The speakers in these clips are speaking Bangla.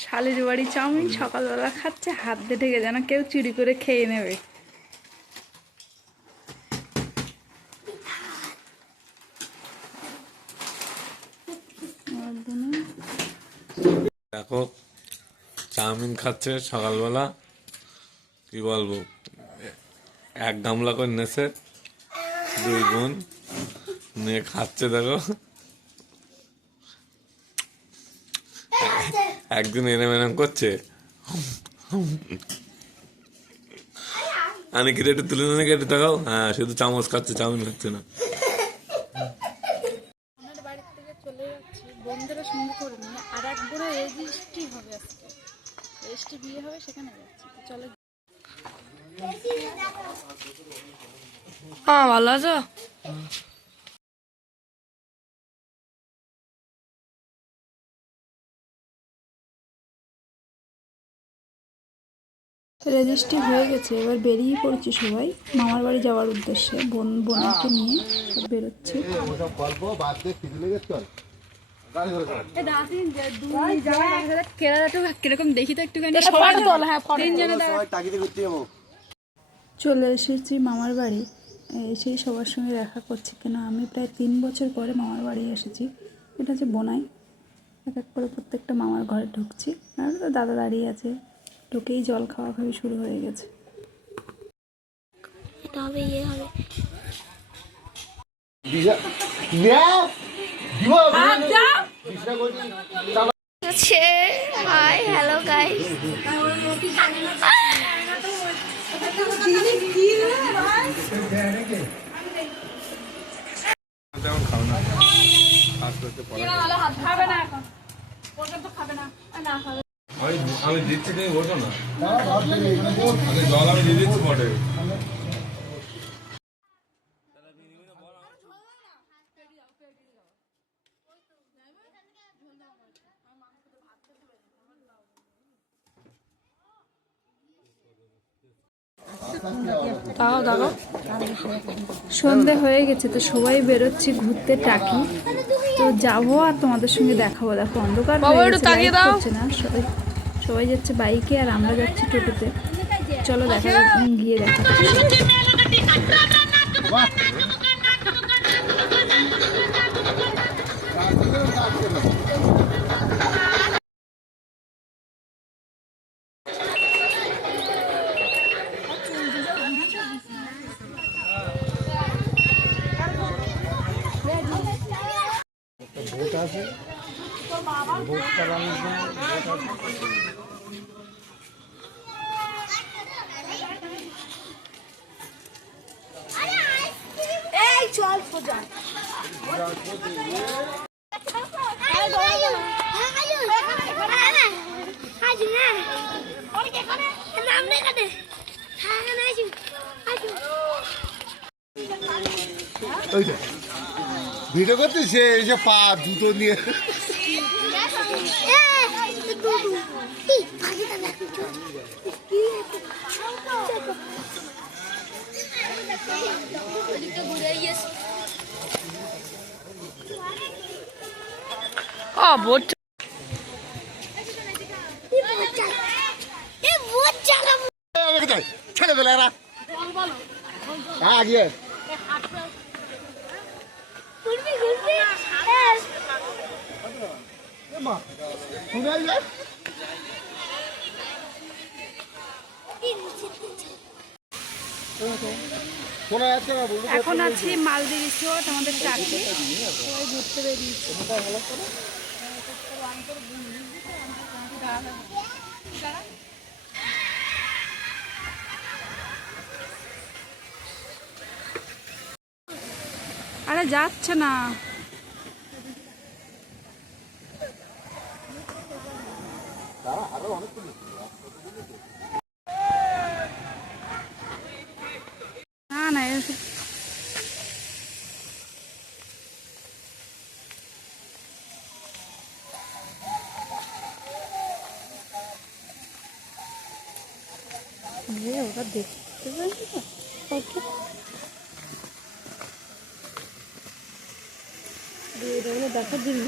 শালির বাড়ি চাউমিন সকালবেলা খাচ্ছে, হাত দিয়ে ঢেকে যেন কেউ চুরি করে খেয়ে নেবে। দেখো চাউমিন খাচ্ছে সকালবেলা, কি বলবো, এক গামলা করে নেছে, দুই বোন নিয়ে খাচ্ছে। দেখো একদিন এরম এরম করছে, আমি কি একটু তুলে নিয়ে কেটে দেখাও। হ্যাঁ, শুধু চামচ খাচ্ছে, চাউমিন খাচ্ছে না। বাড়ি থেকে চলে যাচ্ছি বন্ধুরা সঙ্গে করে নিয়ে, আর এক বড় রেজিস্ট্রি হবে আজকে, রেজিস্ট্রি বিয়ে হবে, সেখানে যাচ্ছি। চলো। হ্যাঁ, ভালো আছো? রেজিস্ট্রি হয়ে গেছে, এবার বেরিয়ে পড়েছি সবাই মামার বাড়ি যাওয়ার উদ্দেশ্যে। বোনকে নিয়ে সব বেরোচ্ছি। কিরকম দেখি তো একটুখানি। চলে এসেছি মামার বাড়ি, এসেই সবার সঙ্গে দেখা করছি। কেন আমি প্রায় 3 বছর পরে মামার বাড়ি এসেছি। এটা হচ্ছে বোনাই। এক এক করে প্রত্যেকটা মামার ঘরে ঢুকছি, আর দাদা দাঁড়িয়ে আছে। ঢুকেই জল খাওয়া খাওয়ি শুরু হয়ে গেছে। এটা হবে, ইয়ে হবে। Hi, hello guys. আমি দিচ্ছি, তুমি বসো না, জল আমি দিয়ে দিচ্ছি বটে। সন্ধে হয়ে গেছে, তো সবাই বেরোচ্ছি ঘুরতে টাকি। তো যাবো আর তোমাদের সঙ্গে দেখাবো। দেখো অন্ধকার হয়ে গেছে, লাইট হচ্ছে না। সবাই যাচ্ছে বাইকে আর আমরা যাচ্ছি টোটোতে। চলো দেখা গিয়ে দেখা। ভোট আছে, ভোট চালানোর জন্য এই চল সোজা। ভিডিও করতে সে এসে পা জুতো নিয়ে ছেড়ে দিলে এরা আগে এখন আছি মালদি রিসোর্ট, আমাদের টাকি। সবাই ঘুরতে বেরিয়েছি। আরে যাচ্ছে না। না না, ওটা দেখতে পাই না। কাউকে দেখার জন্য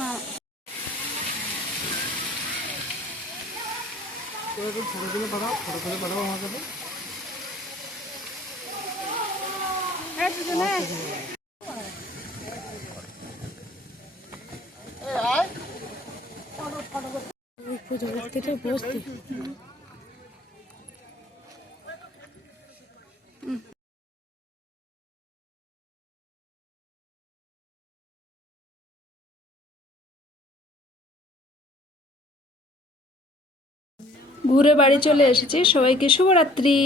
না ফটো তুলে পাঠাও আমার কাছে। প্রজাপতিটা বসতে ঘুরে বাড়ি চলে এসেছি। সবাইকে শুভরাত্রি।